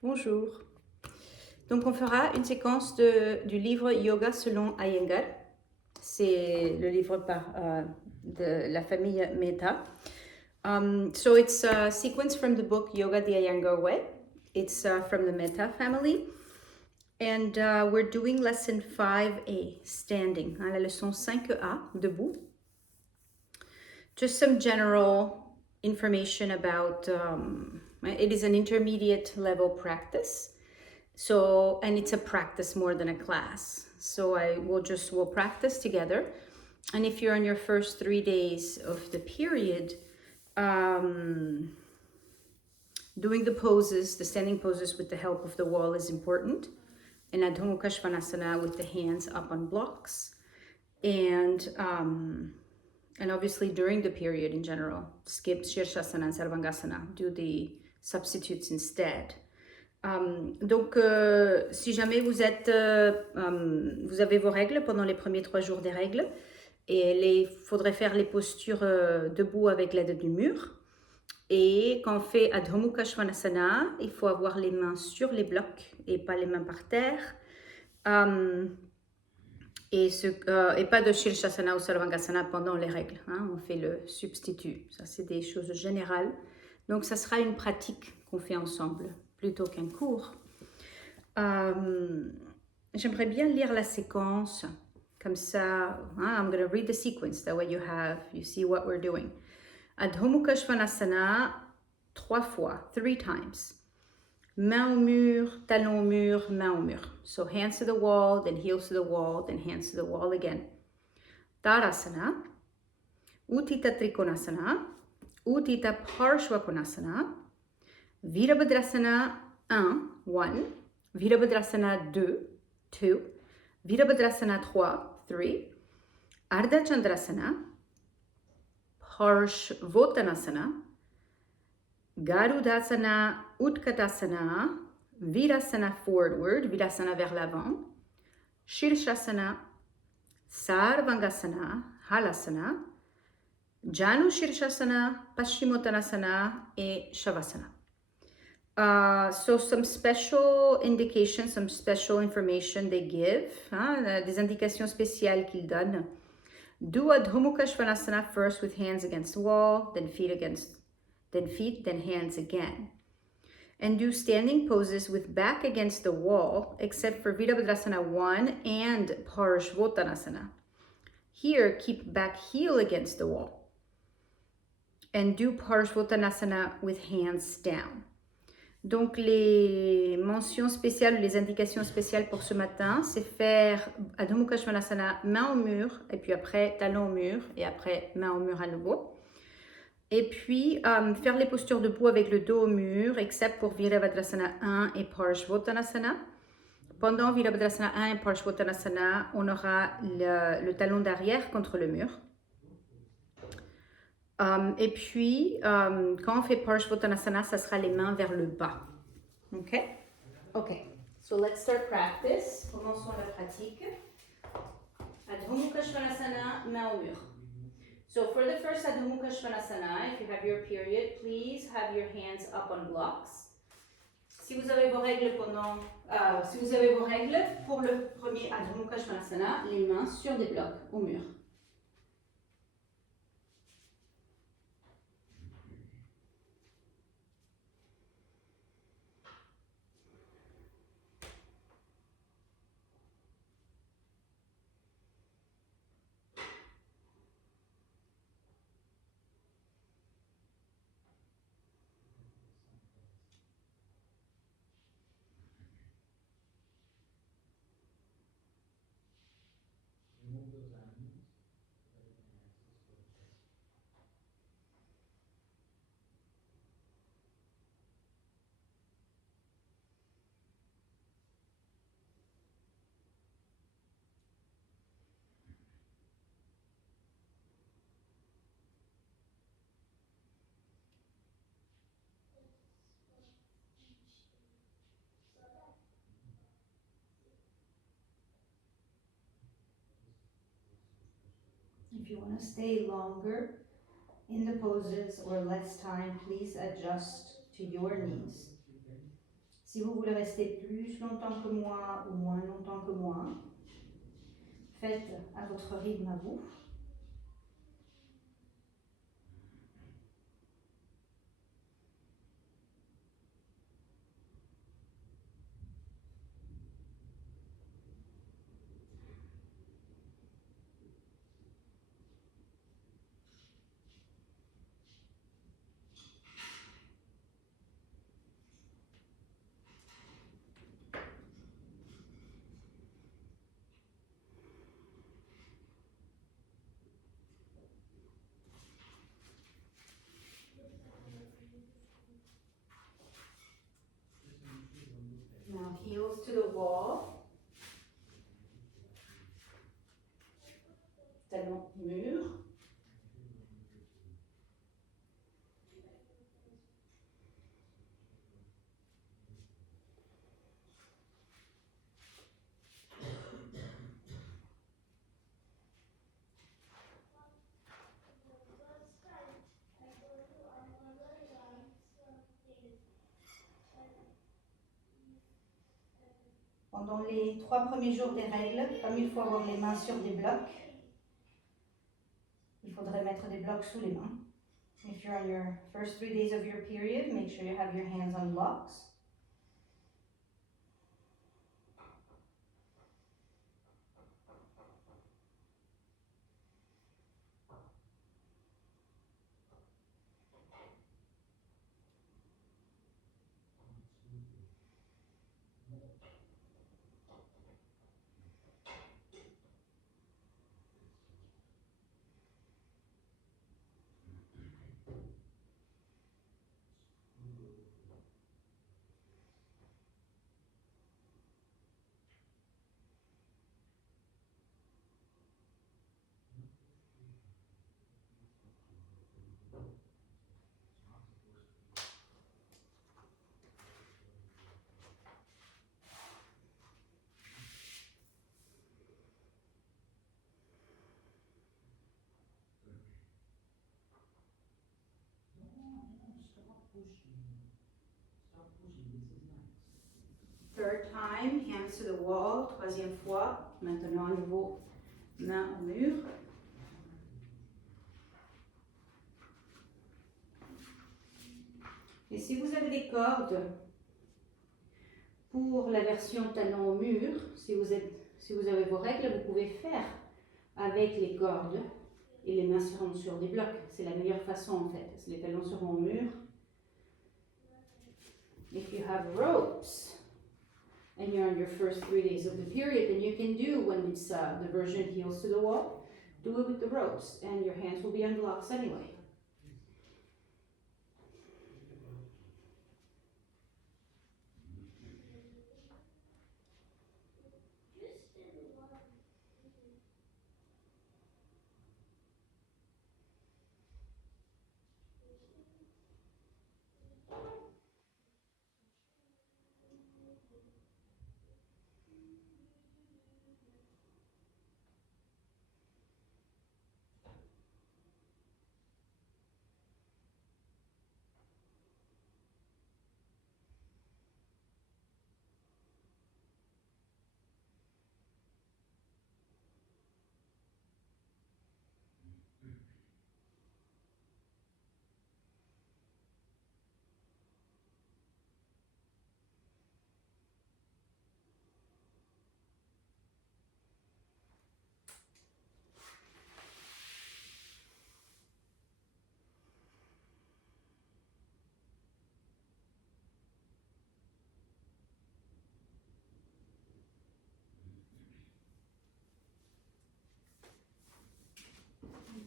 Bonjour. Donc on fera une séquence du livre Yoga selon Iyengar. C'est le livre de la famille Mehta. So it's a sequence from the book Yoga the Iyengar Way. It's from the Mehta family. And we're doing lesson 5A, standing. La leçon 5A, debout. Just some general information about, it is an intermediate level practice. So, and it's a practice more than a class. So we'll practice together. And if you're on your first 3 days of the period, doing the poses, the standing poses with the help of the wall is important. And Adho Mukha Svanasana with the hands up on blocks. And obviously during the period in general, skip Shirshasana and Sarvangasana, do the substitutes instead. Donc, si jamais vous avez vos règles pendant les premiers 3 jours des règles, et il faudrait faire les postures debout avec l'aide du mur. Et quand on fait Adho Mukha Svanasana, il faut avoir les mains sur les blocs et pas les mains par terre. Et pas de Shirshasana ou Sarvangasana pendant les règles. Hein, on fait le substitut. Ça, c'est des choses générales. Donc, ça sera une pratique qu'on fait ensemble plutôt qu'un cours. J'aimerais bien lire la séquence. Comme ça, I'm going to read the sequence. That way you see what we're doing. Adho Mukha Svanasana, 3 fois, 3 times. Main au mur, talon au mur, main au mur. So hands to the wall, then heels to the wall, then hands to the wall again. Tadasana, Uttita Trikonasana, Uttita Parshvakonasana, Virabhadrasana 1, Virabhadrasana 2, Virabhadrasana 3, Ardha Chandrasana, Parshvottanasana, Garudasana, Utkatasana, Virasana forward, Virasana vers l'avant, Shirshasana, Sarvangasana, Halasana, Janu Shirshasana, Paschimottanasana, et Shavasana. So some special indications, some special information they give, des indications spéciales qu'ils donnent. Do Adho Mukha Svanasana first with hands against the wall, then feet, then hands again. And do standing poses with back against the wall, except for Virabhadrasana 1 and Parshvottanasana. Here, keep back heel against the wall. And do Parshvottanasana with hands down. Donc, les mentions spéciales, les indications spéciales pour ce matin, c'est faire Adho Mukha Svanasana, main au mur, et puis après talon au mur, et après main au mur à nouveau. Et puis, faire les postures debout avec le dos au mur, except pour Virabhadrasana 1 et Parshvottanasana. Pendant Virabhadrasana 1 et Parshvottanasana, on aura le talon d'arrière contre le mur. Et puis, quand on fait Parshvottanasana, ça sera les mains vers le bas. OK? OK. So let's start practice. Commençons la pratique. Adho Mukha Svanasana, main au mur. So for the first Adho Mukha Svanasana, if you have your period, please have your hands up on blocks. Si vous avez vos règles pour le premier Adho Mukha Svanasana, les mains sur des blocs au mur. If you want to stay longer in the poses or less time, please adjust to your needs. Si vous voulez rester plus longtemps que moi ou moins longtemps que moi, faites à votre rythme à vous. Now heels to the wall. Talons mur. Pendant les 3 premiers jours des règles, comme il faut avoir les mains sur des blocs, il faudrait mettre des blocs sous les mains. If you're on your first 3 days of your period, make sure you have your hands on blocks. Third time, hands to the wall. Troisième fois. Maintenant à nouveau, main au mur. Et si vous avez des cordes pour la version talon au mur, si vous avez vos règles, vous pouvez faire avec les cordes et les mains seront sur des blocs. C'est la meilleure façon en fait. Les talons seront au mur. If you have ropes and you're on your first 3 days of the period, then you can do when it's the version heels to the wall, do it with the ropes and your hands will be on blocks anyway.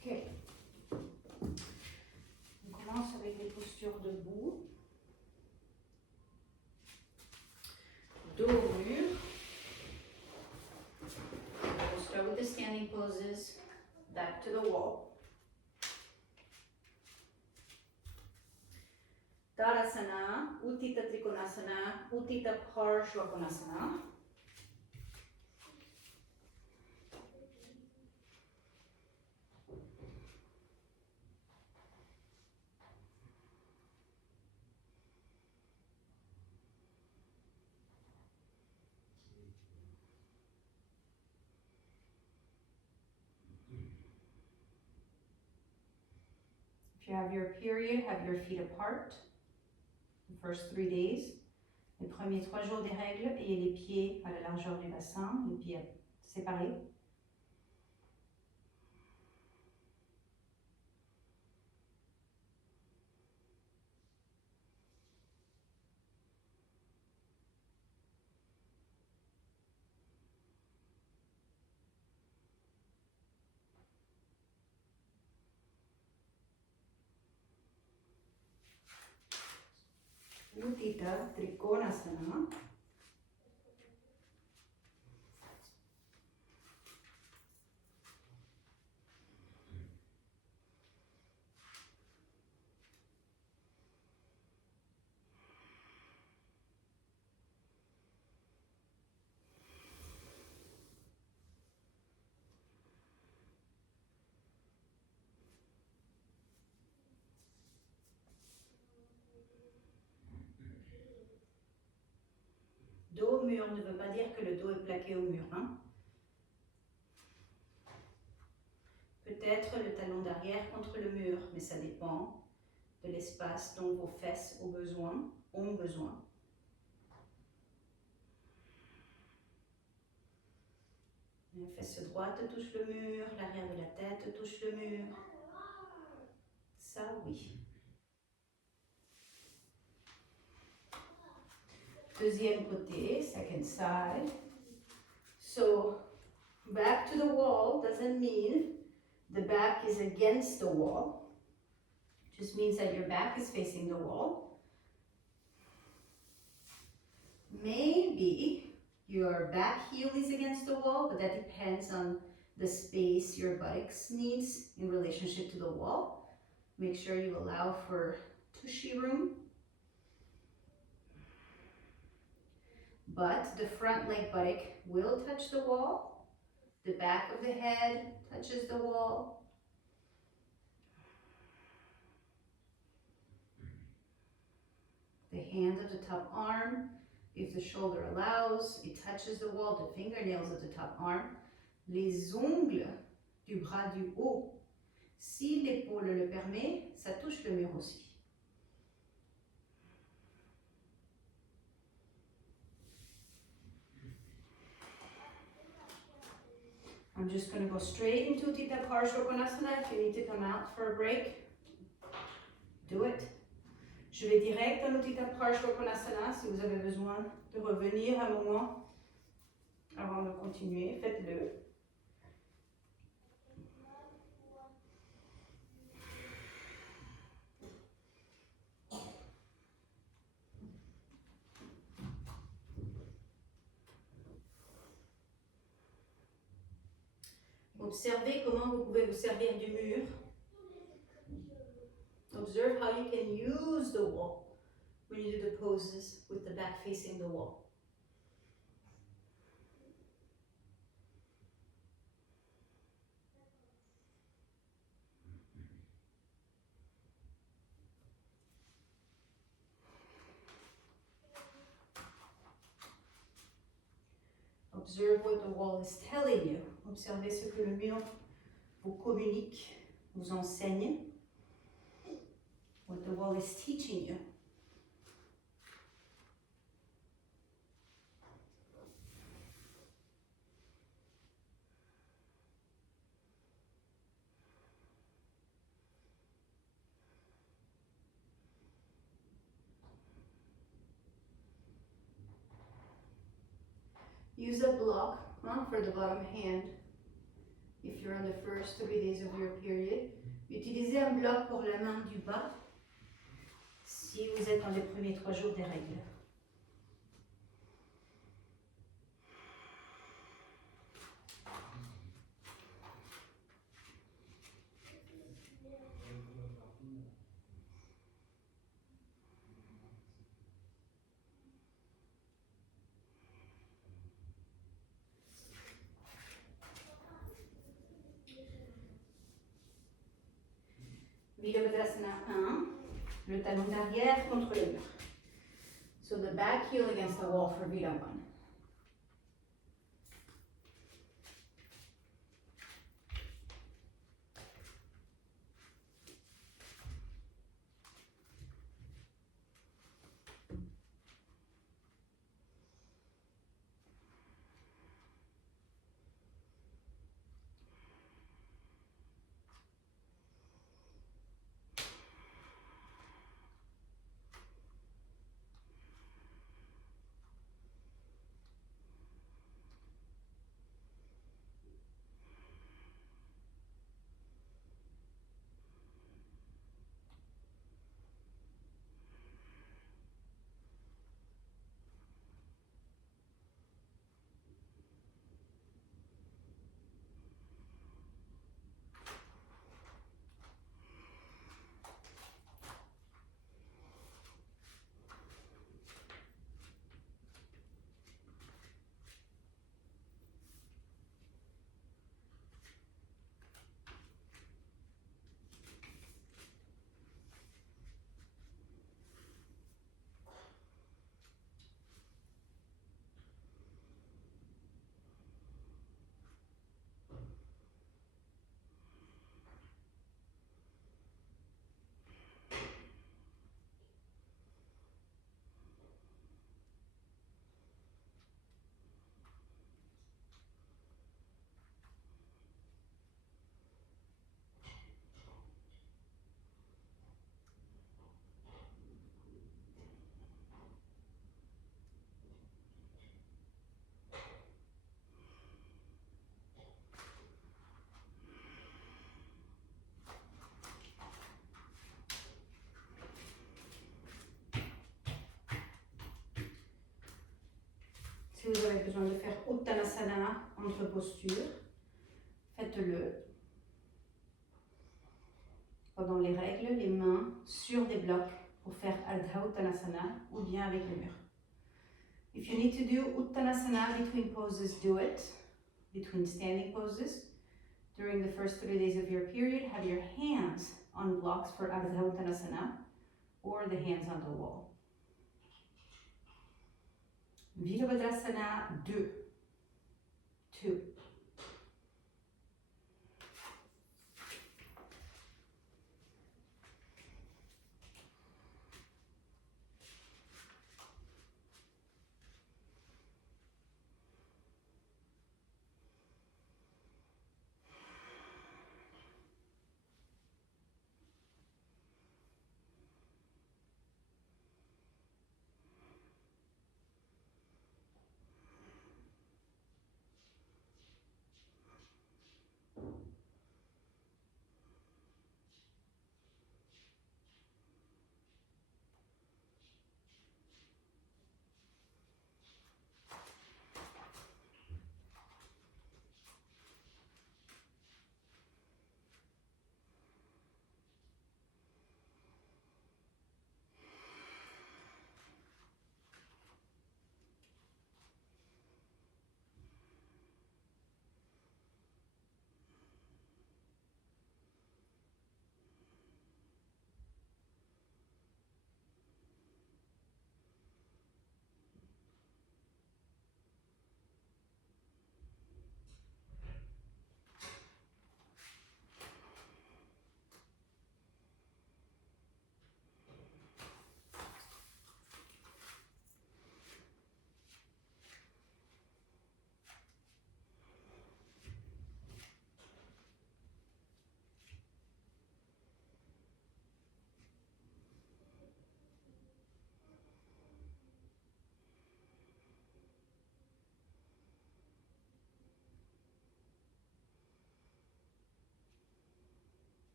Ok. On commence avec les postures debout. Dos au mur. We'll start with the standing poses. Back to the wall. Tadasana, Uttita Trikonasana, Uttita Parshvakonasana. If you have your period, have your feet apart. The first 3 days. Les premiers 3 jours des règles, ayez les pieds à la largeur du bassin, les pieds séparés. Utthita Trikonasana. Dos au mur ne veut pas dire que le dos est plaqué au mur. Hein? Peut-être le talon d'arrière contre le mur, mais ça dépend de l'espace dont vos fesses ont besoin. La fesse droite touche le mur, l'arrière de la tête touche le mur. Ça, oui. Deuxième côté, second side. So, back to the wall doesn't mean the back is against the wall. It just means that your back is facing the wall. Maybe your back heel is against the wall, but that depends on the space your buttocks needs in relationship to the wall. Make sure you allow for tushy room. But the front leg buttock will touch the wall. The back of the head touches the wall. The hand of the top arm, if the shoulder allows, it touches the wall. The fingernails of the top arm. Les ongles du bras du haut, si l'épaule le permet, ça touche le mur aussi. I'm just going to go straight into Utthita Konasana. If you need to come out for a break, do it. Je vais direct en Utthita Konasana. Si vous avez besoin de revenir un moment avant de continuer, faites-le. Observez comment vous pouvez vous servir du mur. Observe how you can use the wall when you do the poses with the back facing the wall. Observe what the wall is telling you. Observez ce que le mur vous communique, vous enseigne. What the wall is teaching you. Use a block for the bottom hand if you're on the first 3 days of your period. Utilisez un bloc pour la main du bas si vous êtes dans les premiers 3 jours des règles. Virabhadrasana 1, le talon d'arrière contre le mur. So the back heel against the wall for Vira 1. Si vous avez besoin de faire Uttanasana entre postures, faites-le. Pendant les règles, les mains sur des blocs pour faire Ardha Uttanasana ou bien avec le mur. If you need to do Uttanasana between poses, do it. Between standing poses. During the first 3 days of your period, have your hands on blocks for Ardha Uttanasana or the hands on the wall. Virabhadrasana 2. 2.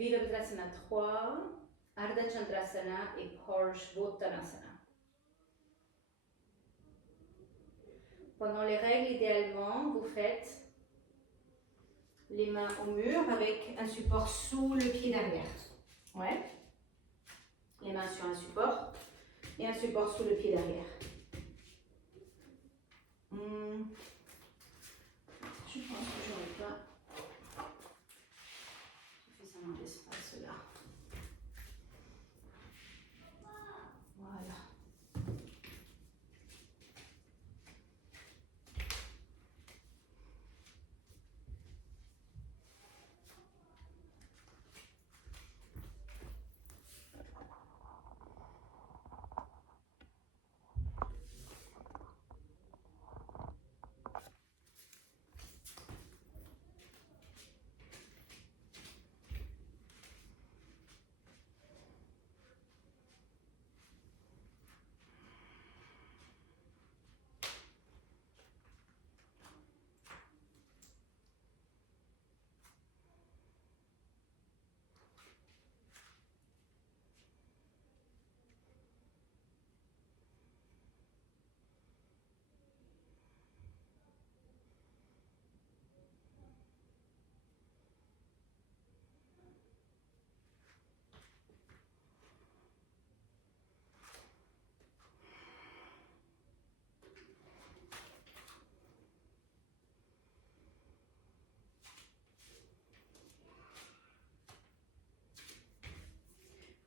Virabhadrasana 3, Ardha Chandrasana et Parshvottanasana. Pendant les règles, idéalement, vous faites les mains au mur avec un support sous le pied derrière. Ouais. Les mains sur un support et un support sous le pied derrière. Je pense que je n'aurai pas suffisamment d'espace là. Voilà.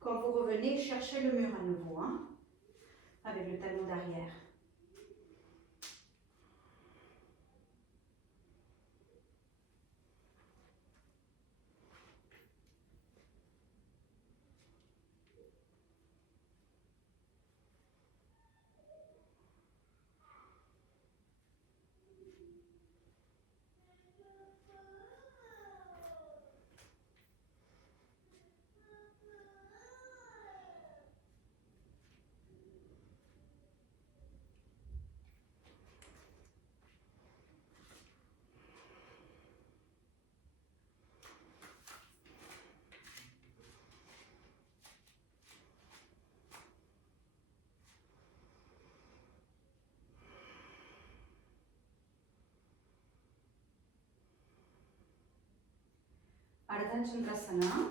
Quand vous revenez, cherchez le mur à nouveau, hein, avec le talon d'arrière. Ardha Chandrasana.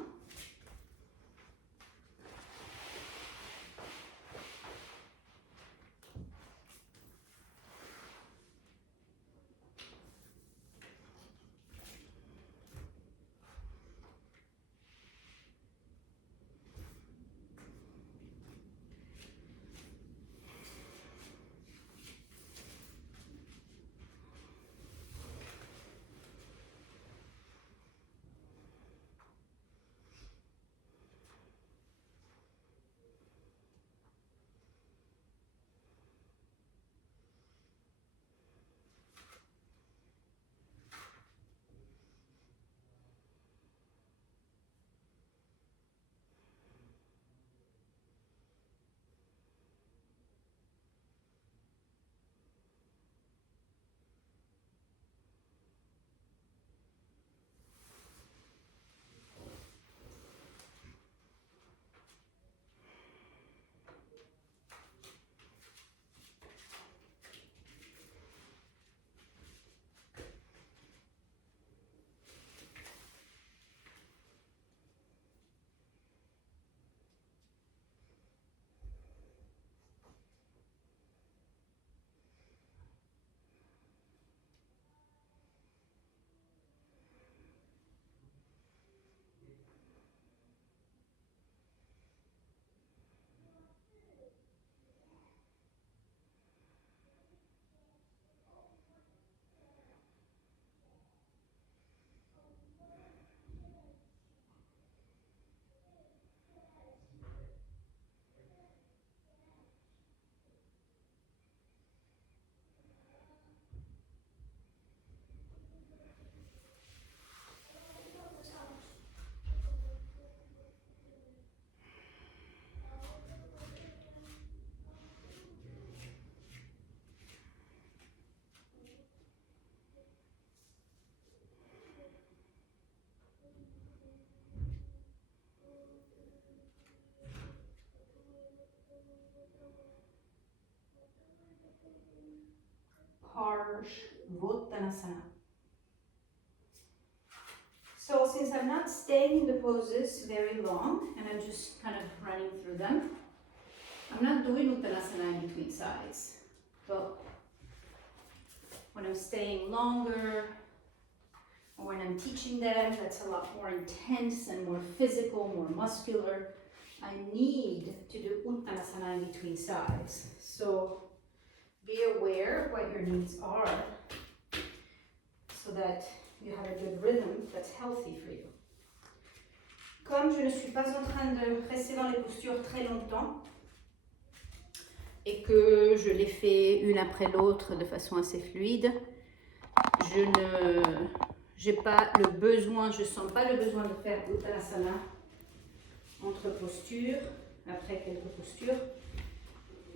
Parshvottanasana. So since I'm not staying in the poses very long and I'm just kind of running through them, I'm not doing Uttanasana in between sides. But when I'm staying longer, or when I'm teaching them, that's a lot more intense and more physical, more muscular. I need to do Uttanasana in between sides. So be aware of what your needs are so that you have a good rhythm that's healthy for you. Comme je ne suis pas en train de rester dans les postures très longtemps et que je les fais une après l'autre de façon assez fluide, j'ai pas le besoin, je sens pas le besoin de faire Uttanasana entre postures, après quelques postures.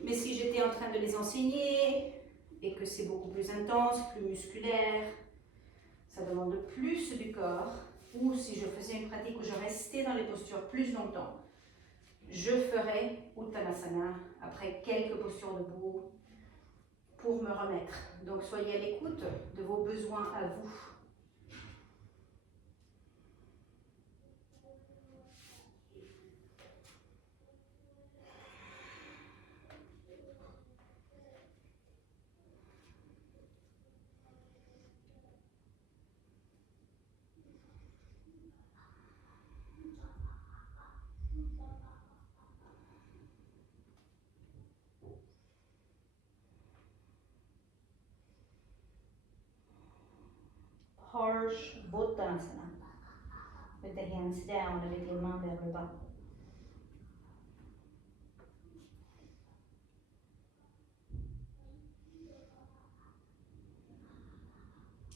Mais si j'étais en train de les enseigner et que c'est beaucoup plus intense, plus musculaire, ça demande plus du corps, ou si je faisais une pratique où je restais dans les postures plus longtemps, je ferais Uttanasana après quelques postures debout pour me remettre. Donc soyez à l'écoute de vos besoins à vous. Parshvottanasana, with the hands down, avec les mains vers le bas.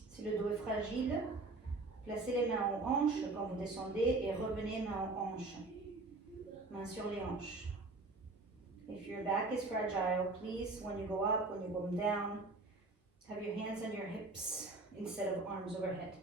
Si le dos est fragile, placez les mains aux hanches quand vous descendez et revenez mains aux hanches. Mains sur les hanches. If your back is fragile, please, when you go up, when you go down, have your hands on your hips instead of arms overhead.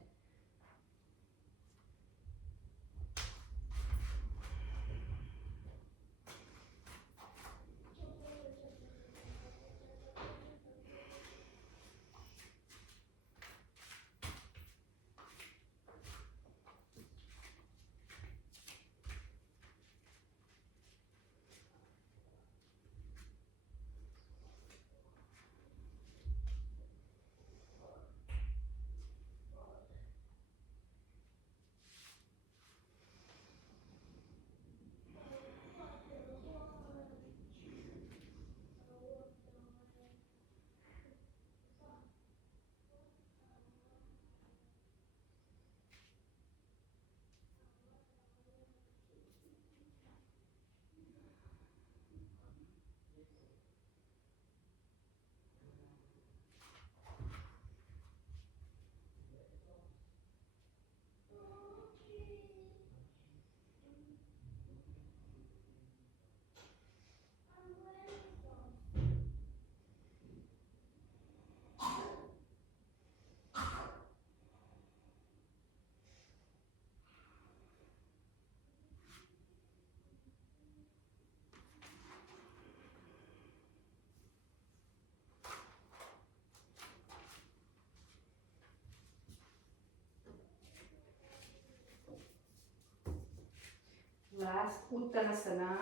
last Uttanasana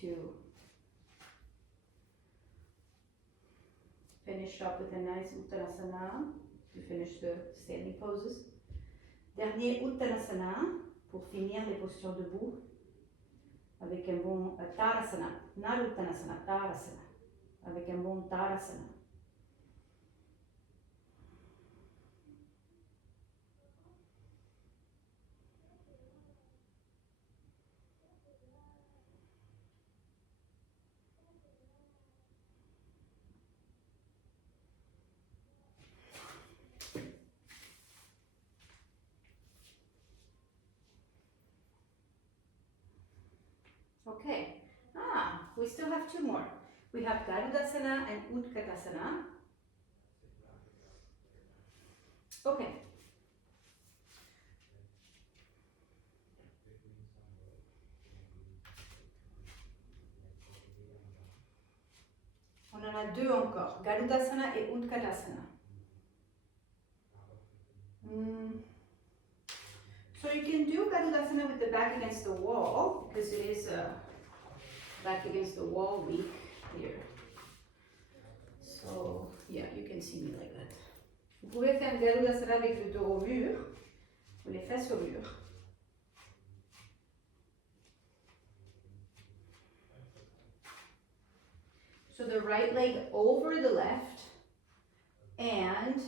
to finish up with a nice Uttanasana to finish the standing poses. Dernier Uttanasana pour finir les postures debout avec un bon Tadasana, Naruttanasana, Tadasana, avec un bon Tadasana. Okay. We still have two more. We have Garudasana and Utkatasana. Okay. On en a deux encore, Garudasana et Utkatasana. So you can do Garudasana with the back against the wall, because it is back against the wall week here. So yeah, you can see me like that. Vous pouvez faire Garudasana avec le dos au mur, ou les fesses au mur. So the right leg over the left, and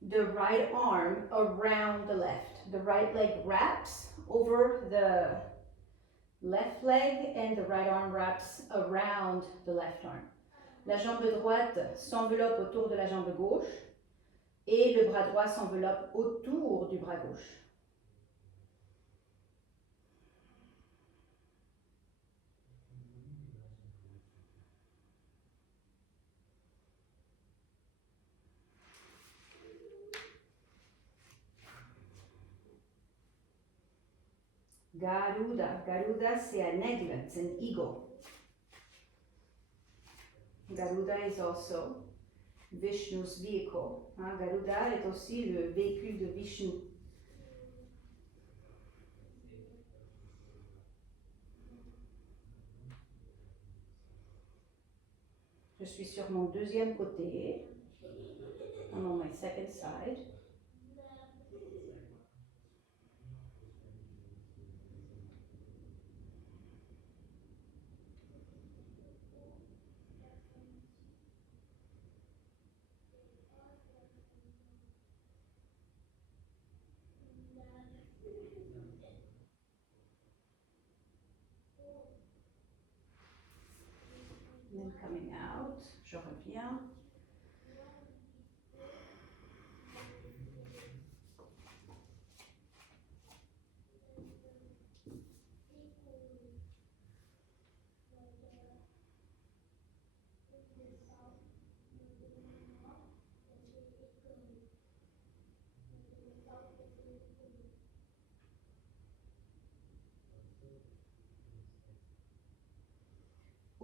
the right arm around the left. The right leg wraps over the left leg and the right arm wraps around the left arm. La jambe droite s'enveloppe autour de la jambe gauche et le bras droit s'enveloppe autour du bras gauche. Garuda. Garuda, c'est un aigle, c'est an eagle. Garuda is also Vishnu's vehicle. Garuda est aussi le véhicule de Vishnu. Je suis sur mon deuxième côté. I'm on my second side. And then coming out, je reviens.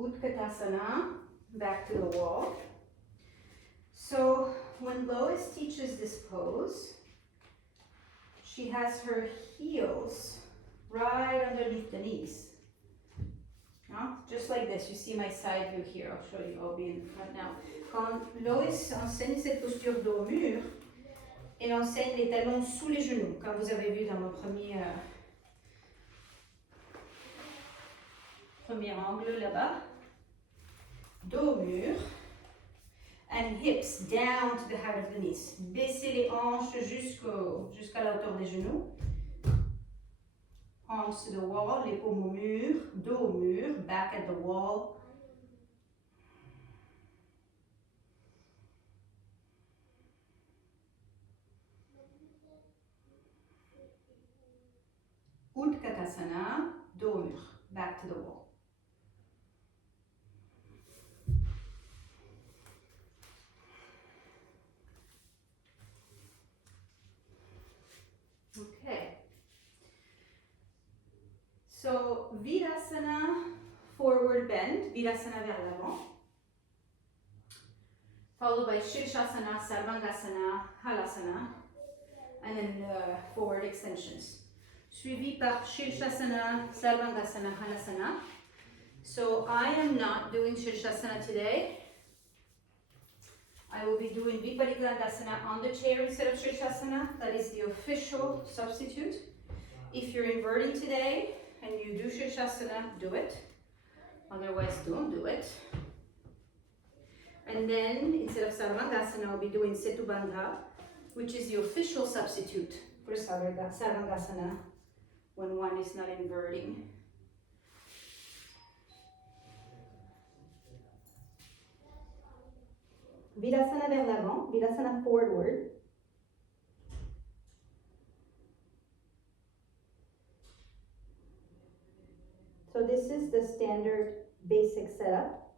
Utkatasana, back to the wall. So when Lois teaches this pose, she has her heels right underneath the knees. Just like this, you see my side view here, I'll show you, I'll be in front now. Quand Lois enseigne cette posture dos au mur, elle enseigne les talons sous les genoux, comme vous avez vu dans mon premier angle là-bas. Dos au mur. And hips down to the height of the knees. Baissez les hanches jusqu'à la hauteur des genoux. Palms to the wall, les paumes au mur, dos au mur, back at the wall. Utkatasana, dos au mur, back to the wall. Okay. So, Virasana, forward bend, Virasana vers l'avant. Followed by Shirshasana, Sarvangasana, Halasana, and then forward extensions. suivi par Shirshasana, Sarvangasana, Halasana. So I am not doing Shirshasana today. I will be doing Viparitandasana on the chair instead of Shirshasana. That is the official substitute. If you're inverting today and you do Shirshasana, do it. Otherwise, don't do it. And then, instead of Sarvangasana, I'll be doing Setubandha, which is the official substitute for Sarvangasana when one is not inverting. Virasana vers l'avant, Virasana forward. So this is the standard basic setup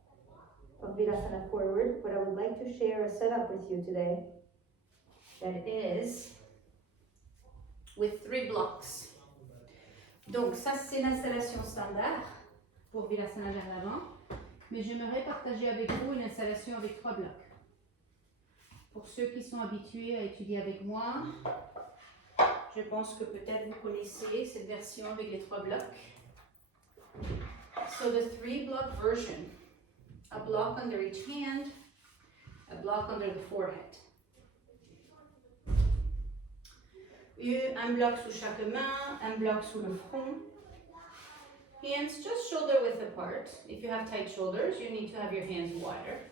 of Virasana forward, but I would like to share a setup with you today that is with 3 blocks. Donc ça c'est l'installation standard pour Virasana vers l'avant, mais j'aimerais partager avec vous une installation avec 3 blocs. Pour ceux qui sont habitués à étudier avec moi, je pense que peut-être vous connaissez cette version avec les 3 blocs. So the 3-block version, a block under each hand, a block under the forehead. Un bloc sous chaque main, un bloc sous le front. Hands just shoulder width apart. If you have tight shoulders, you need to have your hands wider.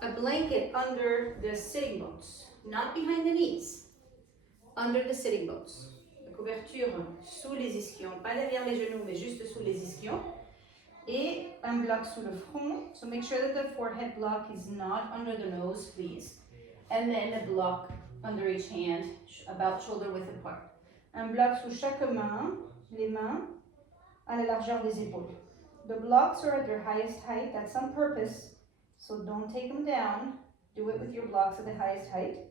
A blanket under the sitting bones, not behind the knees, under the sitting bones. La couverture sous les ischions, pas derrière les genoux, mais juste sous les ischions. Et un bloc sous le front, so make sure that the forehead block is not under the nose, please. And then a block under each hand, about shoulder width apart. Un bloc sous chaque main, les mains à la largeur des épaules. The blocks are at their highest height, that's on purpose, so don't take them down. Do it with your blocks at the highest height.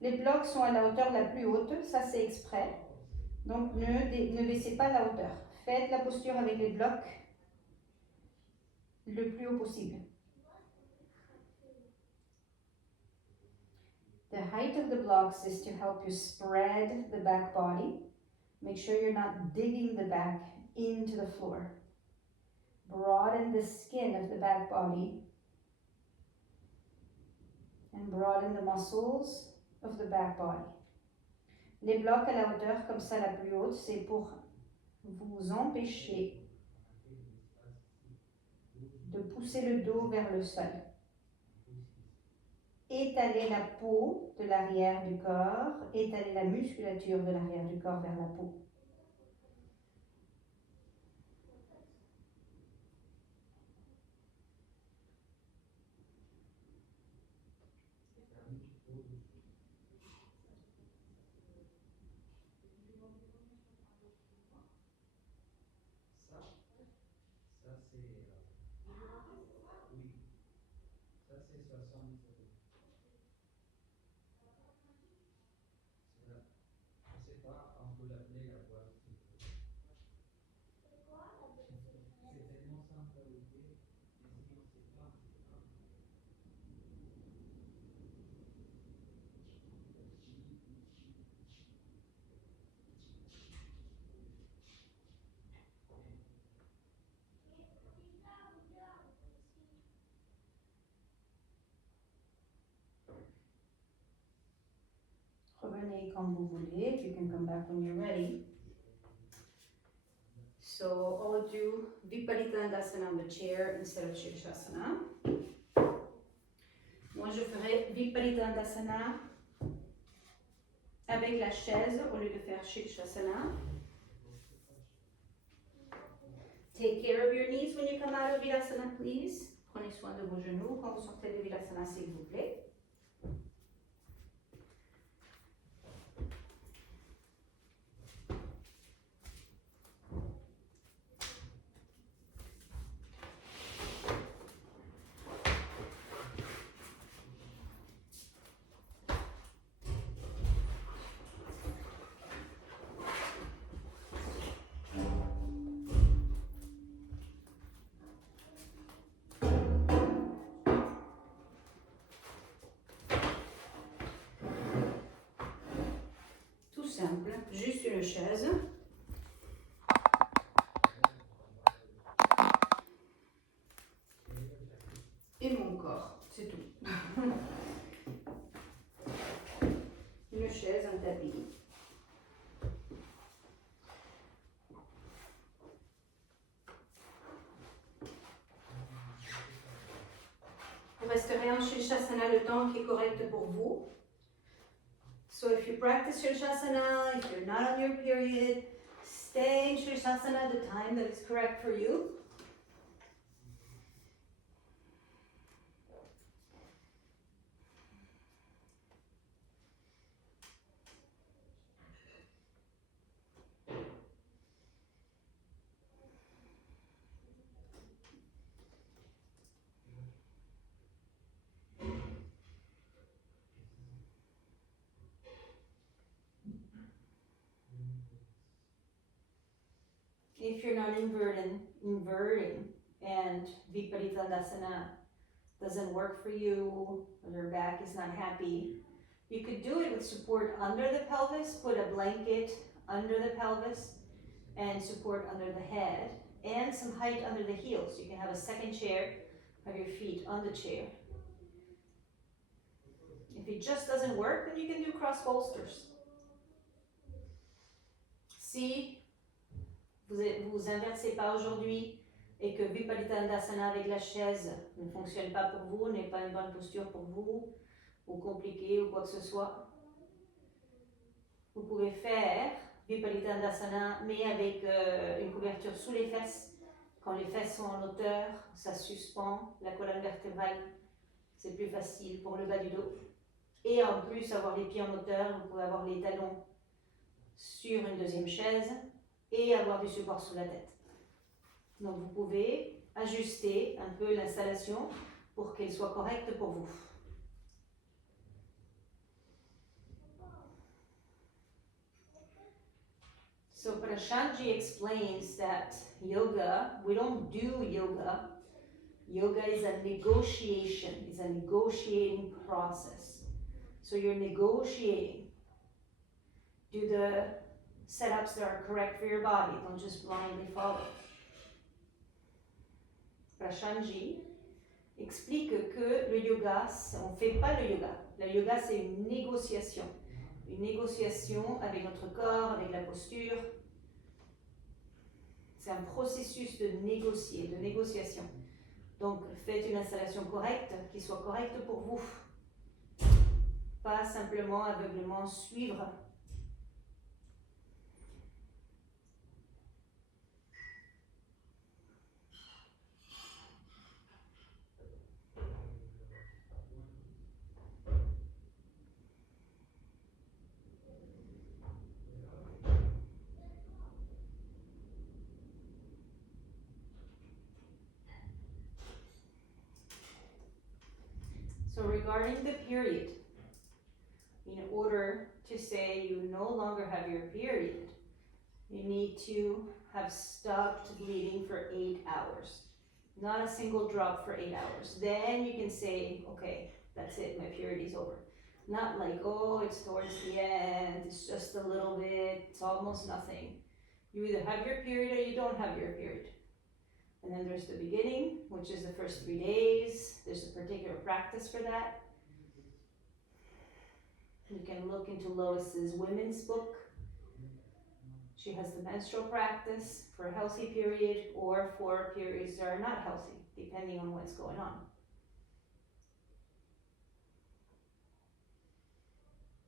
Les blocs sont à la hauteur la plus haute, ça c'est exprès. Donc ne baissez pas la hauteur. Faites la posture avec les blocs le plus haut possible. The height of the blocks is to help you spread the back body. Make sure you're not digging the back into the floor. Broaden the skin of the back body and broaden the muscles of the back body. Les blocs à la hauteur comme ça la plus haute, c'est pour vous empêcher de pousser le dos vers le sol. Étaler la peau de l'arrière du corps, étaler la musculature de l'arrière du corps vers la peau. Revenez quand vous voulez. You can come back when you're ready. So I'll do Viparitandasana on the chair instead of Shirshasana. Moi, je ferai Viparitandasana avec la chaise au lieu de faire Shirshasana. Take care of your knees when you come out of Virasana, please. Prenez soin de vos genoux quand vous sortez de Virasana, s'il vous plaît. simple, juste une chaise. Et mon corps, c'est tout. Une chaise, un tapis. Vous resterez en Shirshasana le temps qui est correct pour vous. So if you practice Shirshasana, if you're not on your period, stay in Shirshasana the time that is correct for you. If you're not inverting, and Viparitandasana doesn't work for you, or your back is not happy, you could do it with support under the pelvis, put a blanket under the pelvis, and support under the head, and some height under the heels. You can have a second chair, have your feet on the chair. If it just doesn't work, then you can do cross bolsters. Si vous inversez pas aujourd'hui et que Viparitandasana avec la chaise ne fonctionne pas pour vous, n'est pas une bonne posture pour vous, ou compliqué ou quoi que ce soit, vous pouvez faire Viparitandasana mais avec une couverture sous les fesses. Quand les fesses sont en hauteur, ça suspend la colonne vertébrale. C'est plus facile pour le bas du dos. Et en plus, avoir les pieds en hauteur, vous pouvez avoir les talons sur une deuxième chaise et avoir du support sous la tête. Donc vous pouvez ajuster un peu l'installation pour qu'elle soit correcte pour vous. So Prashanji explains that yoga, we don't do yoga. Yoga is a negotiation, it's a negotiating process. So you're negotiating. Do the setups that are correct for your body, don't just blindly follow. Prashanji explique que le yoga, on ne fait pas le yoga. Le yoga, c'est une négociation. Une négociation avec notre corps, avec la posture. C'est un processus de négocier, de négociation. Donc, faites une installation correcte, qui soit correcte pour vous. Pas simplement aveuglément suivre. So regarding the period, in order to say you no longer have your period, you need to have stopped bleeding for 8 hours. Not a single drop for 8 hours. Then you can say, okay, that's it, my period is over. Not like, oh, it's towards the end, it's just a little bit, it's almost nothing. You either have your period or you don't have your period. And then there's the beginning, which is the first 3 days. There's a particular practice for that. You can look into Lois's women's book. She has the menstrual practice for a healthy period or for periods that are not healthy, depending on what's going on.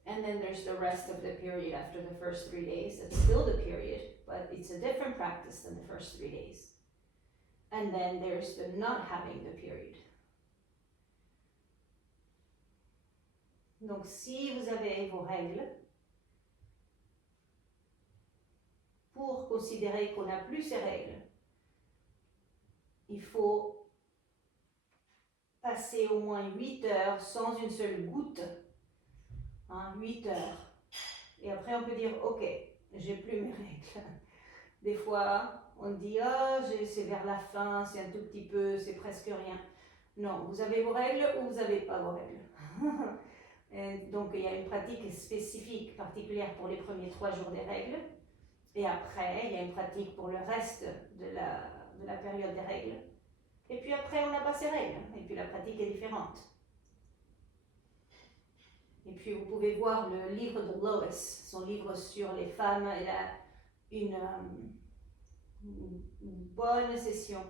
And then there's the rest of the period after the first 3 days. It's still the period, but it's a different practice than the first 3 days. And then there's the not having the period. Donc si vous avez vos règles, pour considérer qu'on n'a plus ces règles, il faut passer au moins 8 heures sans une seule goutte. 8 heures. Et après on peut dire, ok, j'ai plus mes règles. Des fois, on dit, c'est vers la fin, c'est un tout petit peu, c'est presque rien. Non, vous avez vos règles ou vous n'avez pas vos règles. Et donc il y a une pratique spécifique, particulière pour les premiers 3 jours des règles. Et après, il y a une pratique pour le reste de la période des règles. Et puis après, on n'a pas ces règles. Et puis la pratique est différente. Et puis vous pouvez voir le livre de Lois, son livre sur les femmes. Elle a une bonne session,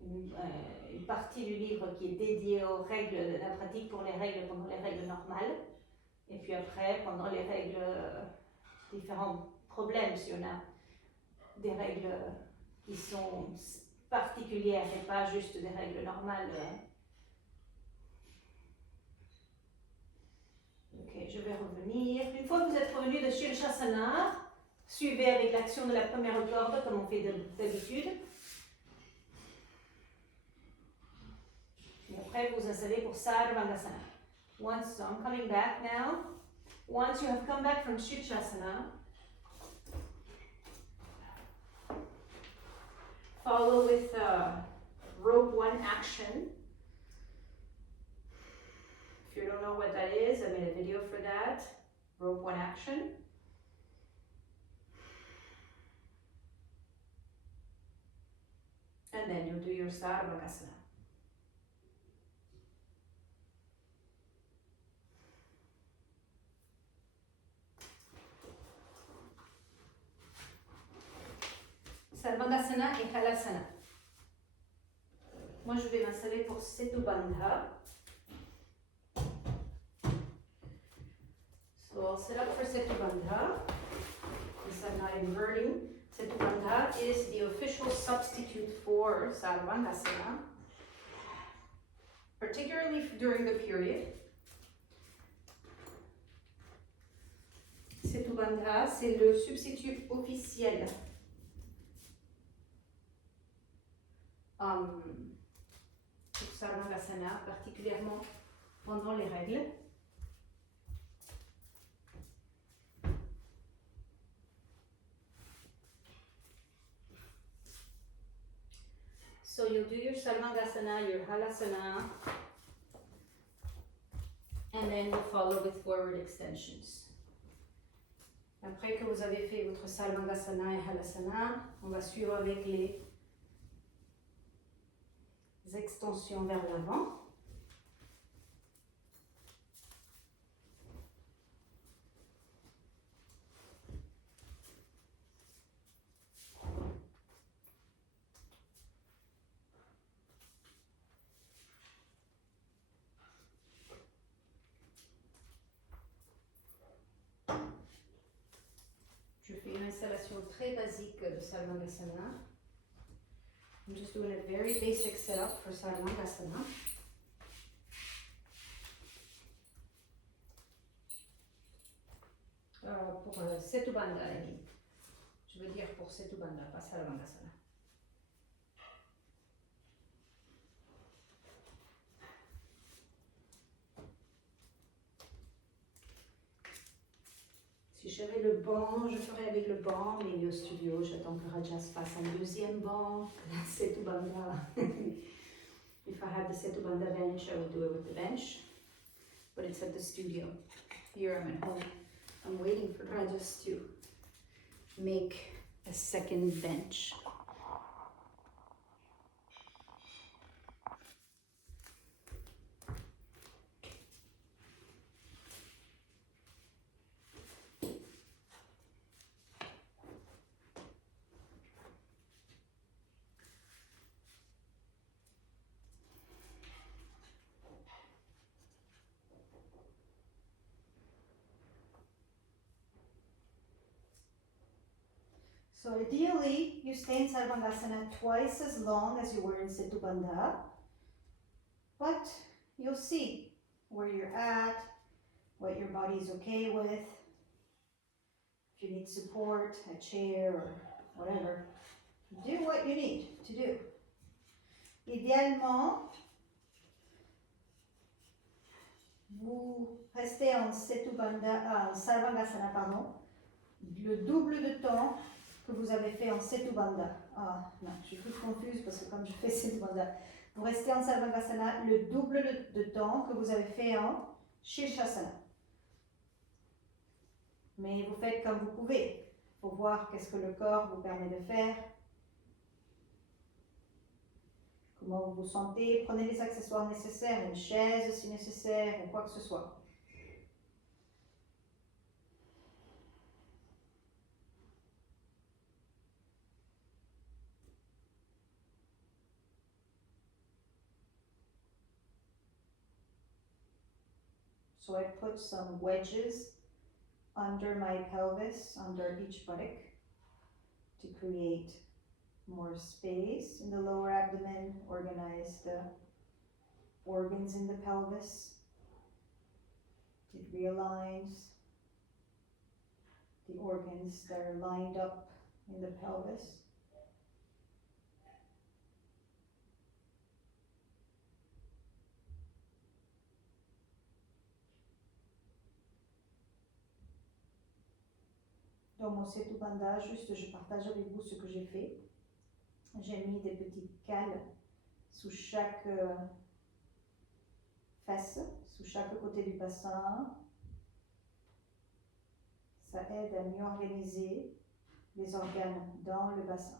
une partie du livre qui est dédiée aux règles, de la pratique pour les règles pendant les règles normales. Et puis après, pendant les règles, différents problèmes, si on a des règles qui sont particulières et pas juste des règles normales. Ok, je vais revenir. Une fois que vous êtes revenu de Shirshasana, suivez avec l'action de la première corde comme on fait d'habitude. Et après, vous installez pour Sarvangasana. Once, so I'm coming back now. Once you have come back from Shirshasana, follow with rope 1 action. If you don't know what that is, I made a video for that. Rope 1 action. And then you'll do your Sarvangasana. Sarvangasana et Halasana. Moi, je vais m'installer pour Setu Bandha. So I'll set up for Setu Bandha. Since I'm not inverting, Setu Bandha is the official substitute for Sarvangasana, particularly during the period. Setu Bandha, c'est le substitut officiel pour Sarvangasana, particulièrement pendant les règles. So you'll do your Sarvangasana, your Halasana, and then you'll follow with forward extensions. Après que vous avez fait votre Sarvangasana et Halasana, on va suivre avec les extensions vers l'avant. Je fais une installation très basique de Sarvangasana. I'm just doing a very basic setup for Sarvangasana. Pour Setu Bandha, je veux dire pour Setu Bandha, pas Sarvangasana. Si j'avais le banc, je ferais avec le banc, mais au studio, j'attends que Rajas fasse un deuxième banc, la Setu Bandha. If I had the Setu Bandha bench, I would do it with the bench, but it's at the studio. Here I'm at home. I'm waiting for Rajas to make a second bench. So ideally, you stay in Sarvangasana twice as long as you were in Setu Bandha, but you'll see where you're at, what your body is okay with. If you need support, a chair or whatever, do what you need to do. Idéalement, vous restez en Setu Bandha, en Sarvangasana, pardon, le double de temps que vous avez fait en Setu Bandha. Ah non, je suis toute confuse parce que comme je fais Setu Bandha, vous restez en Sarvangasana le double de temps que vous avez fait en Shirshasana. Mais vous faites comme vous pouvez. Il faut voir qu'est-ce que le corps vous permet de faire. Comment vous vous sentez. Prenez les accessoires nécessaires, une chaise si nécessaire, ou quoi que ce soit. So I put some wedges under my pelvis, under each buttock, to create more space in the lower abdomen, organize the organs in the pelvis. It realigns the organs that are lined up in the pelvis. Dans mon setu bandha, juste je partage avec vous ce que j'ai fait. J'ai mis des petites cales sous chaque fesse, sous chaque côté du bassin. Ça aide à mieux organiser les organes dans le bassin.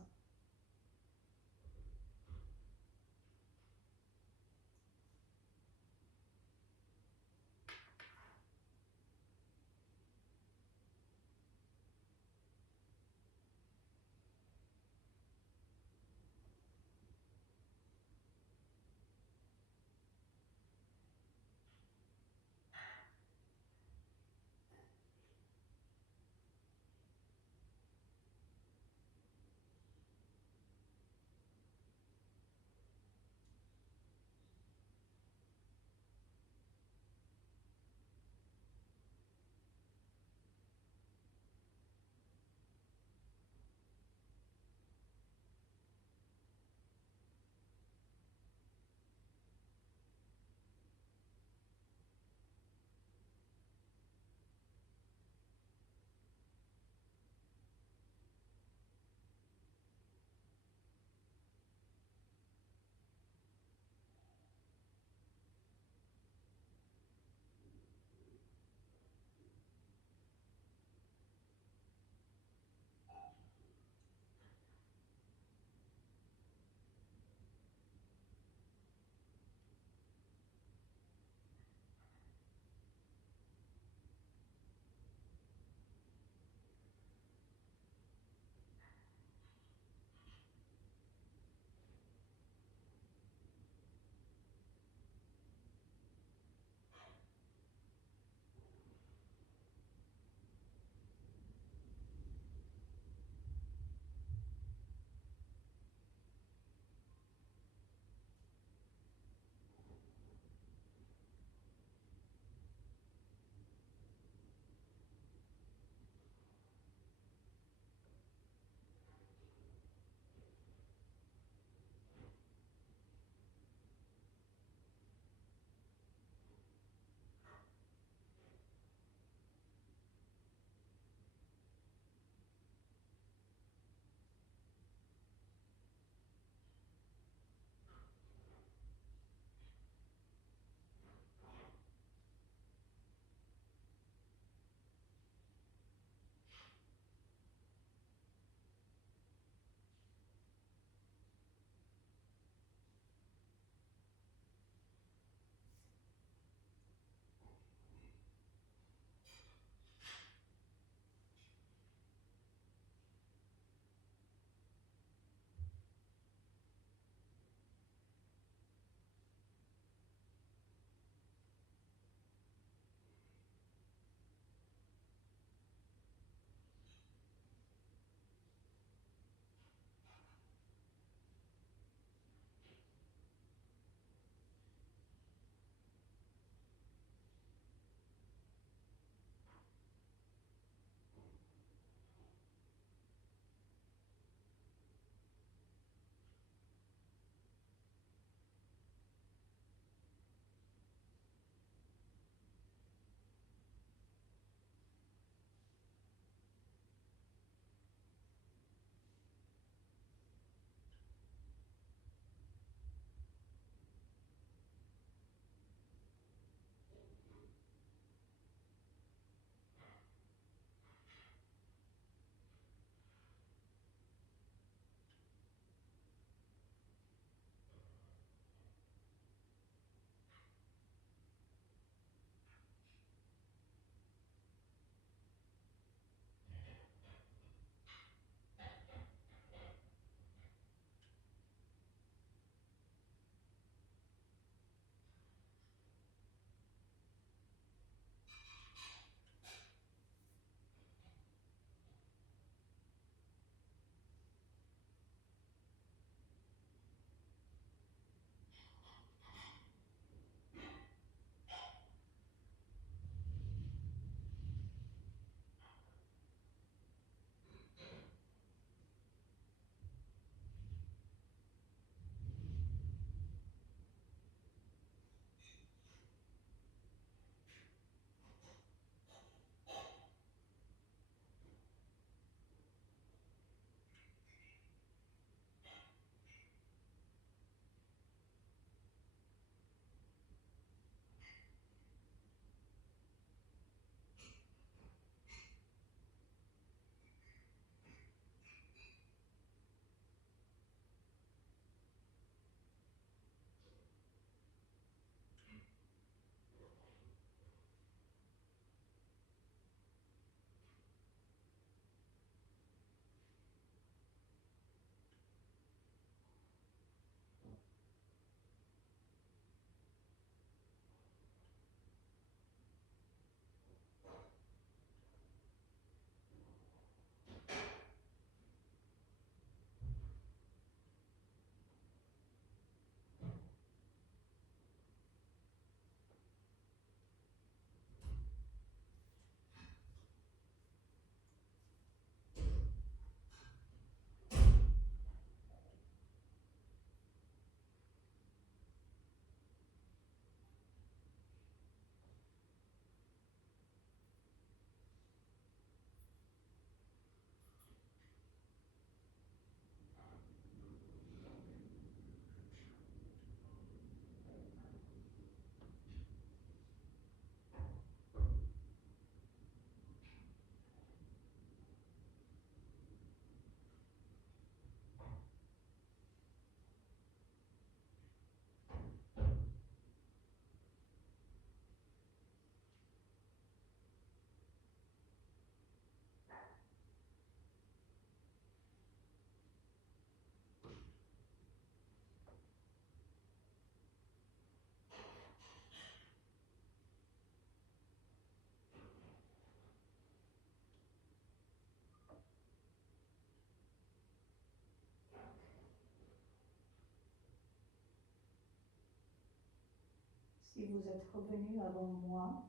Si vous êtes revenu avant moi,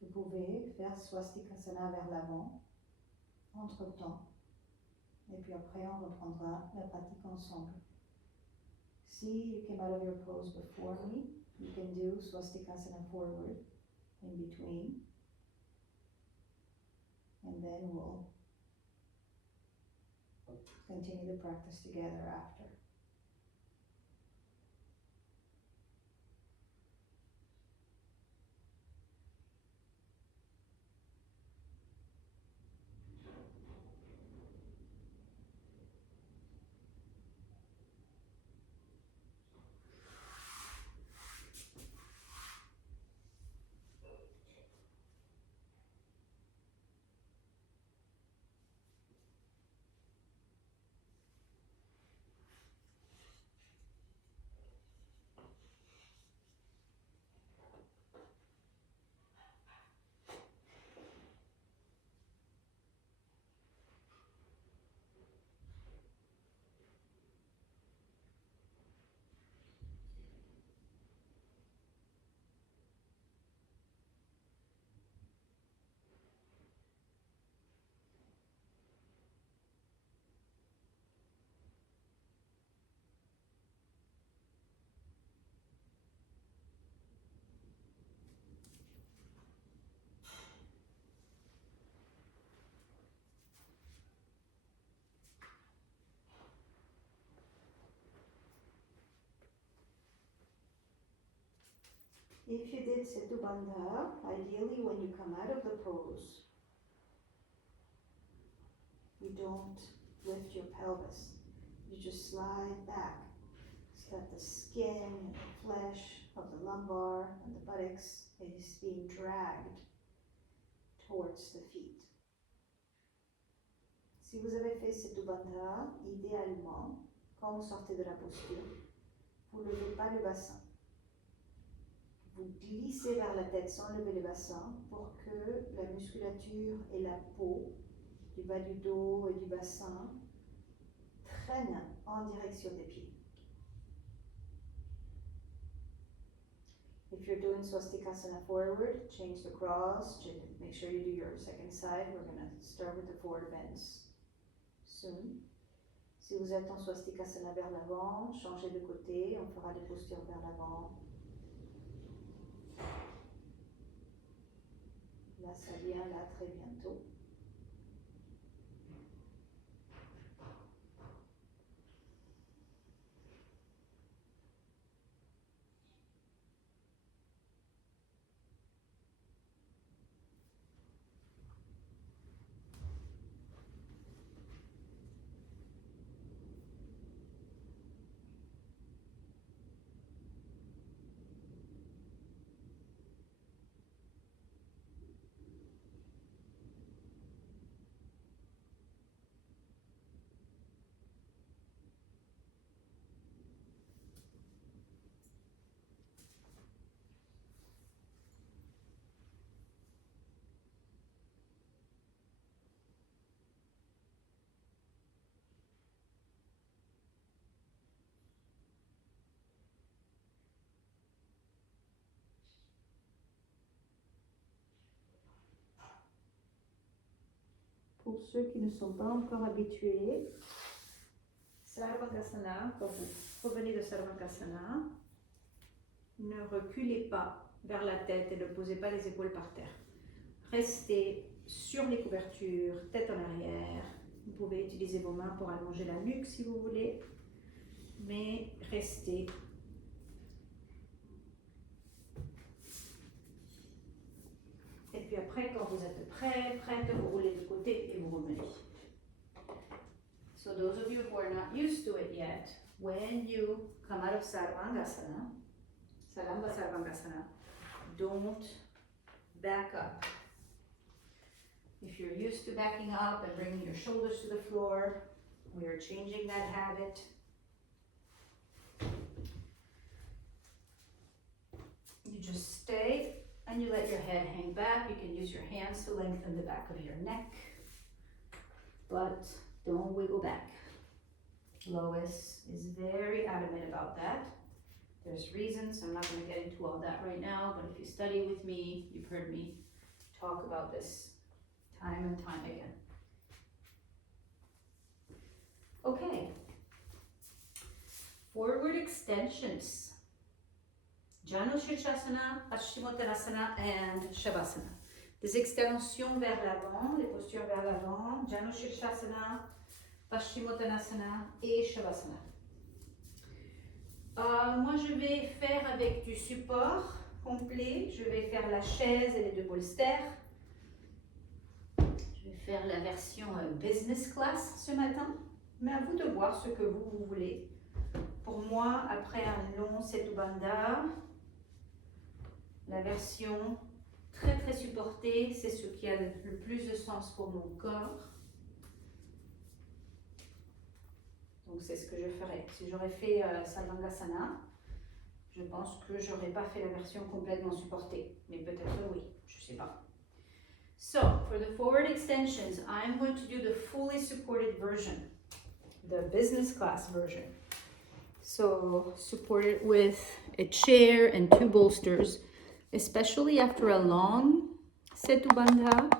vous pouvez faire Swastikasana vers l'avant, entre-temps. Et puis après, on reprendra la pratique ensemble. Si you came out of your pose before me, you can do Swastikasana forward in between. And then we'll continue the practice together after. If you did Setu Bandha, ideally when you come out of the pose, you don't lift your pelvis. You just slide back so that the skin and the flesh of the lumbar and the buttocks is being dragged towards the feet. Si vous avez fait Setu Bandha, idéalement, quand vous sortez de la posture, vous ne levez pas le bassin. Vous glissez vers la tête sans lever le bassin pour que la musculature et la peau du bas du dos et du bassin traînent en direction des pieds. If you're doing Swastikasana forward, change the cross, make sure you do your second side. We're going to start with the forward bends soon. Si vous êtes en Swastikasana vers l'avant, changez de côté, on fera des postures vers l'avant. Là, ça vient là très bientôt. Pour ceux qui ne sont pas encore habitués, Sarvangasana, quand vous revenez de Sarvangasana, ne reculez pas vers la tête et ne posez pas les épaules par terre. Restez sur les couvertures, tête en arrière. Vous pouvez utiliser vos mains pour allonger la nuque si vous voulez, mais restez. Et puis après, quand vous êtes prête, vous roulez de côté et vous revenez. So those of you who are not used to it yet, when you come out of Sarvangasana, Salamba Sarvangasana, don't back up. If you're used to backing up and bringing your shoulders to the floor, we are changing that habit. You just stay and you let your head hang back. You can use your hands to lengthen the back of your neck, but don't wiggle back. Lois is very adamant about that. There's reasons, I'm not going to get into all that right now, but if you study with me, you've heard me talk about this time and time again. Okay, forward extensions. Janu Shirshasana, Paschimottanasana, and Shavasana. Des extensions vers l'avant, des postures vers l'avant, Janu Shirshasana, Paschimottanasana et Shavasana. Moi, je vais faire avec du support complet. Je vais faire la chaise et les deux bolsters. Je vais faire la version business class ce matin. Mais à vous de voir ce que vous voulez. Pour moi, après un long Setu Bandha, la version très très supportée, c'est ce qui a le plus de sens pour mon corps. Donc c'est ce que je ferai. Si j'aurais fait Sarvangasana, je pense que j'aurais pas fait la version complètement supportée. Mais peut-être oui, je sais pas. So, for the forward extensions, I'm going to do the fully supported version, the business class version. So, supported with a chair and two bolsters, especially after a long Setu Bandha.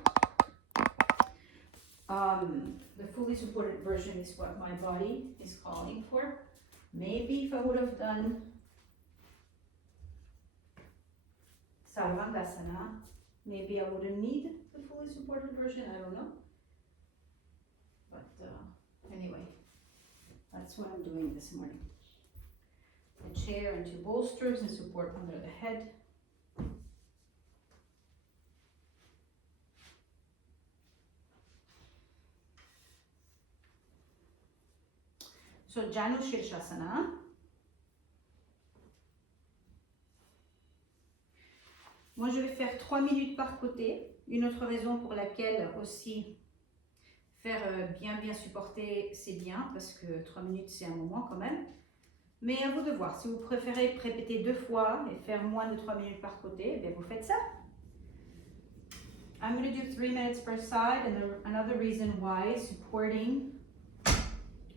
The fully supported version is what my body is calling for. Maybe if I would have done Sarvangasana, maybe I wouldn't need the fully supported version, I don't know. But anyway, that's what I'm doing this morning. A chair and two bolsters and support under the head. So Janu Shirshasana. Moi, je vais faire 3 minutes par côté. Une autre raison pour laquelle aussi faire bien supporter, c'est bien, parce que 3 minutes, c'est un moment quand même. Mais à vous de voir. Si vous préférez répéter 2 fois et faire moins de 3 minutes par côté, eh bien vous faites ça. I'm going to do 3 minutes per side, and another reason why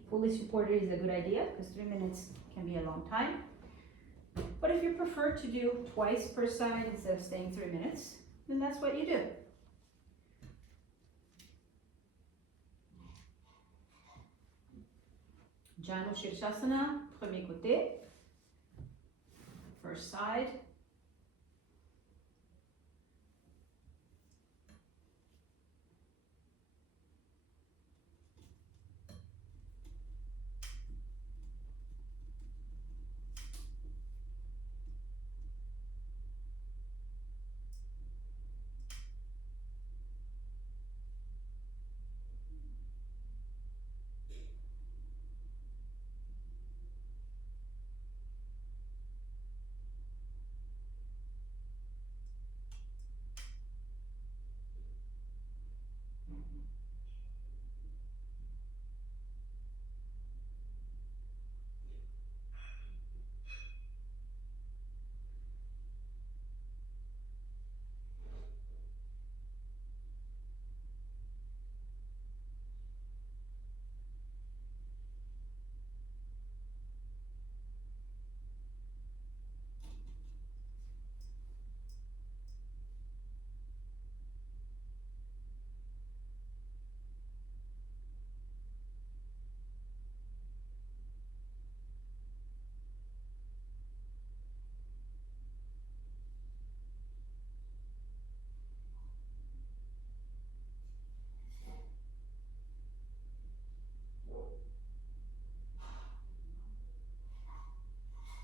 fully supported is a good idea, because 3 minutes can be a long time. But if you prefer to do twice per side instead of staying 3 minutes, then that's what you do. Janu Shirshasana, premier côté, first side.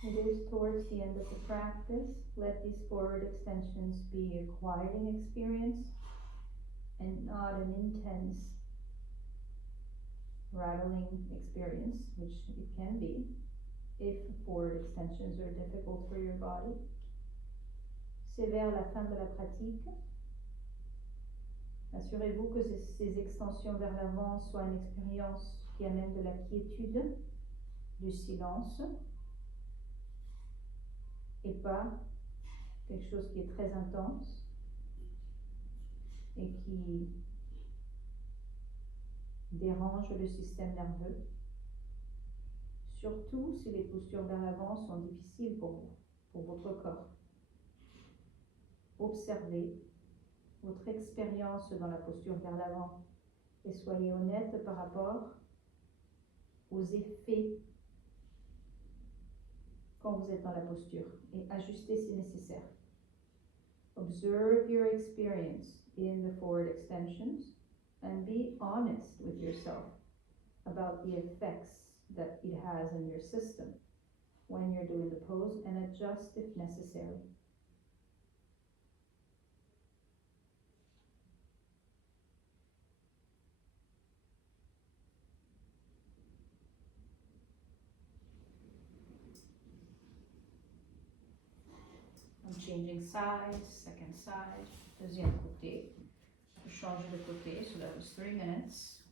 It is towards the end of the practice. Let these forward extensions be a quieting experience and not an intense rattling experience, which it can be if forward extensions are difficult for your body. C'est vers la fin de la pratique. Assurez-vous que ces extensions vers l'avant soient une expérience qui amène de la quiétude, du silence, et pas quelque chose qui est très intense et qui dérange le système nerveux, surtout si les postures vers l'avant sont difficiles pour vous, pour votre corps. Observez votre expérience dans la posture vers l'avant et soyez honnête par rapport aux effets quand vous êtes dans la posture et ajustez si nécessaire. Observe your experience in the forward extensions and be honest with yourself about the effects that it has on your system when you're doing the pose and adjust if necessary. I'm changing sides, second side, deuxième côté. Je change de côté, so that was 3 minutes.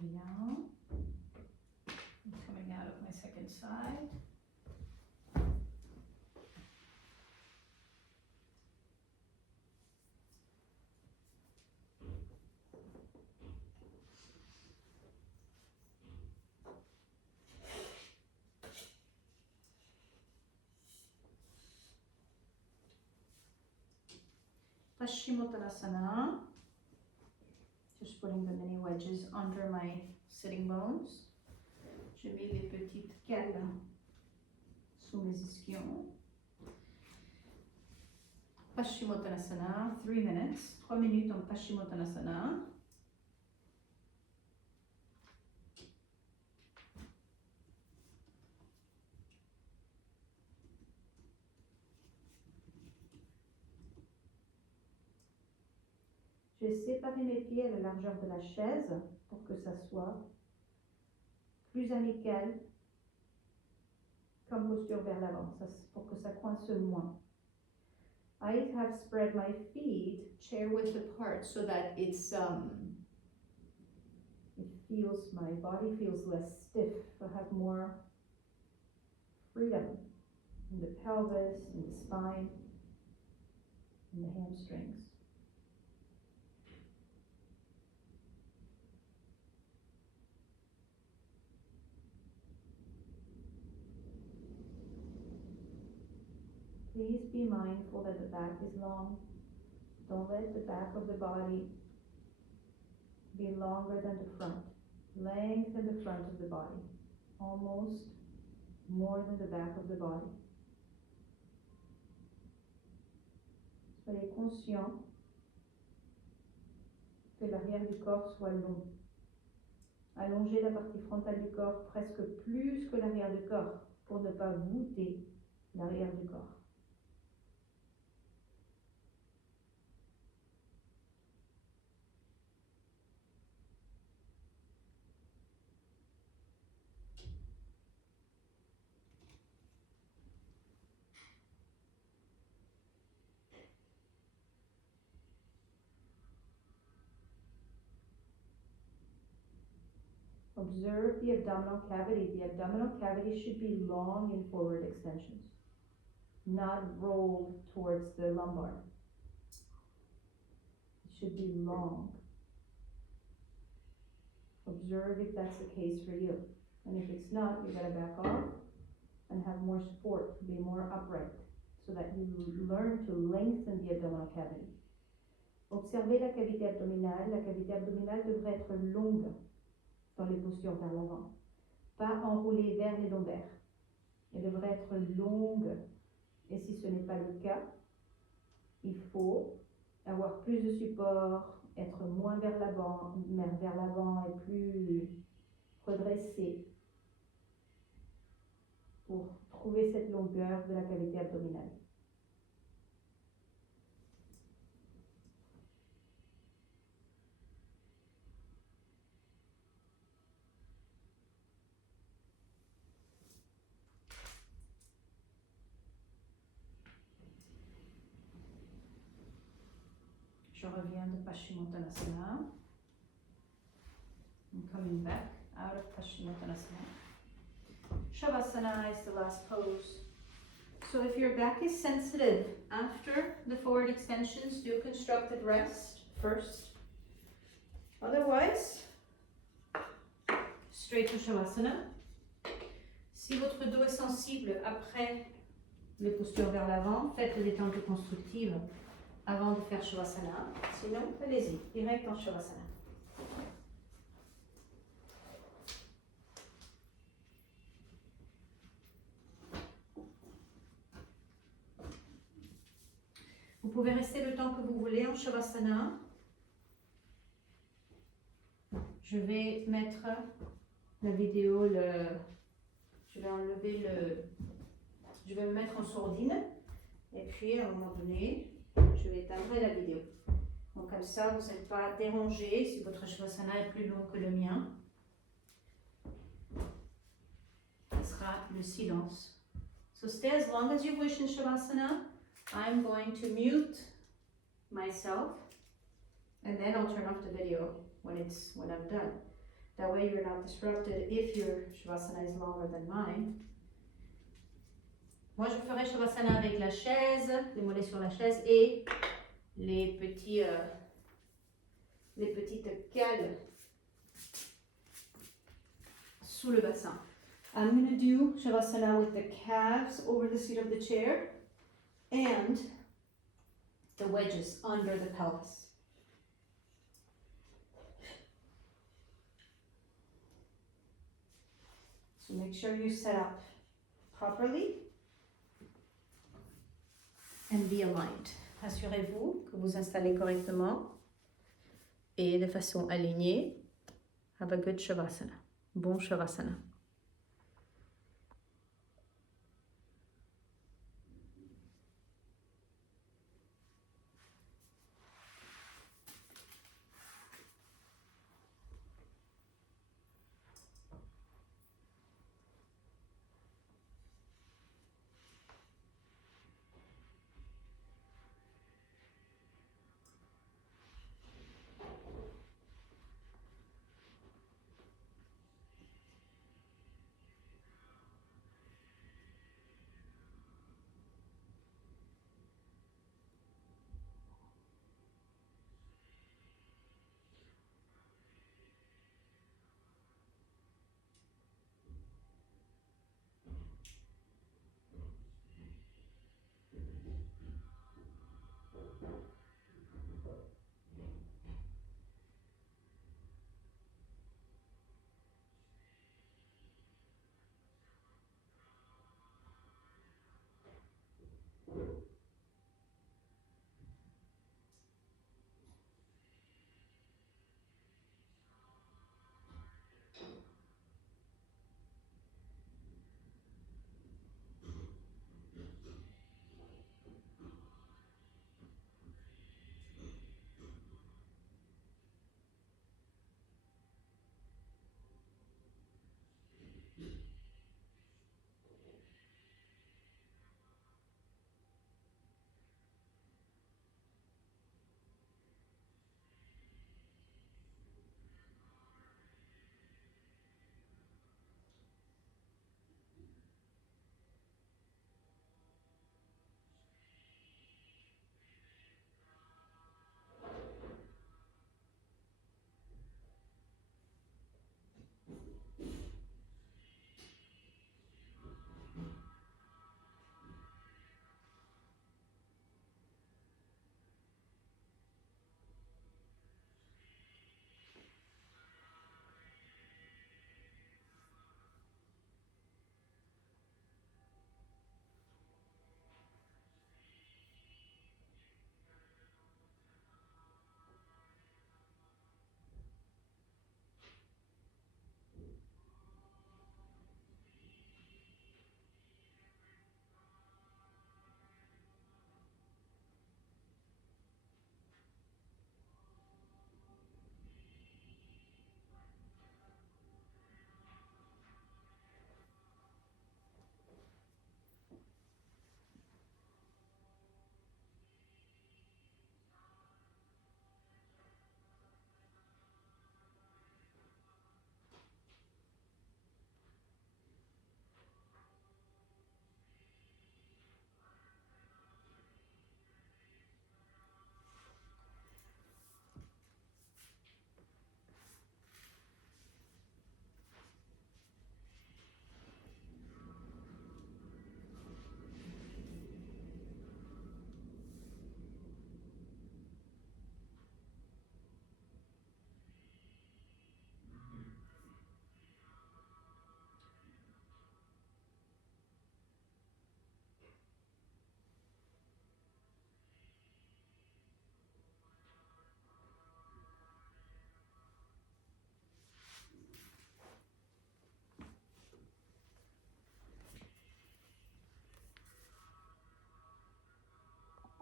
Bien. I'm coming out of my second side. Paschimottanasana. Just putting the mini wedges under my sitting bones. Je mets les petites cales sous mes ischions. Paschimottanasana, 3 minutes. 3 minutes en Paschimottanasana. Je vais séparer mes pieds à la largeur de la chaise pour que ça soit plus amical comme posture vers l'avant, pour que ça coince moins. I have spread my feet chair width apart so that it feels, my body feels less stiff. I have more freedom in the pelvis, in the spine, in the hamstrings. Please be mindful that the back is long. Don't let the back of the body be longer than the front. Lengthen the front of the body, almost more than the back of the body. Soyez conscient que l'arrière du corps soit long. Allongez la partie frontale du corps presque plus que l'arrière du corps pour ne pas voûter l'arrière du corps. Observe the abdominal cavity. The abdominal cavity should be long in forward extensions, not rolled towards the lumbar. It should be long. Observe if that's the case for you. And if it's not, you gotta back off and have more support, be more upright, so that you learn to lengthen the abdominal cavity. Observez la cavité abdominale. La cavité abdominale devrait être longue dans les postures vers l'avant, pas enroulée vers les lombaires. Elle devrait être longue. Et si ce n'est pas le cas, il faut avoir plus de support, être moins vers l'avant et plus redressé pour trouver cette longueur de la cavité abdominale. Je reviens de Paschimottanasana. I'm coming back out of Paschimottanasana. Shavasana is the last pose. So if your back is sensitive after the forward extensions, do constructed rest first. Otherwise, straight to Shavasana. Si votre dos est sensible après les postures vers l'avant, faites les détentes constructives avant de faire Shavasana. Sinon, allez-y, direct en Shavasana. Vous pouvez rester le temps que vous voulez en Shavasana. Je vais mettre la vidéo, je vais me mettre en sourdine et puis à un moment donné, je vais éteindre la vidéo. Donc comme ça, vous n'êtes pas dérangé si votre Shavasana est plus long que le mien. Ce sera le silence. So stay as long as you wish in Shavasana. I'm going to mute myself and then I'll turn off the video when I'm done. That way you're not disrupted if your Shavasana is longer than mine. Moi, je ferai Shavasana avec la chaise, les mollets sur la chaise et les petites cales sous le bassin. I'm going to do Shavasana with the calves over the seat of the chair and the wedges under the pelvis. So make sure you set up properly and be aligned. Assurez-vous que vous installez correctement et de façon alignée. Have a good Shavasana. Bon Shavasana.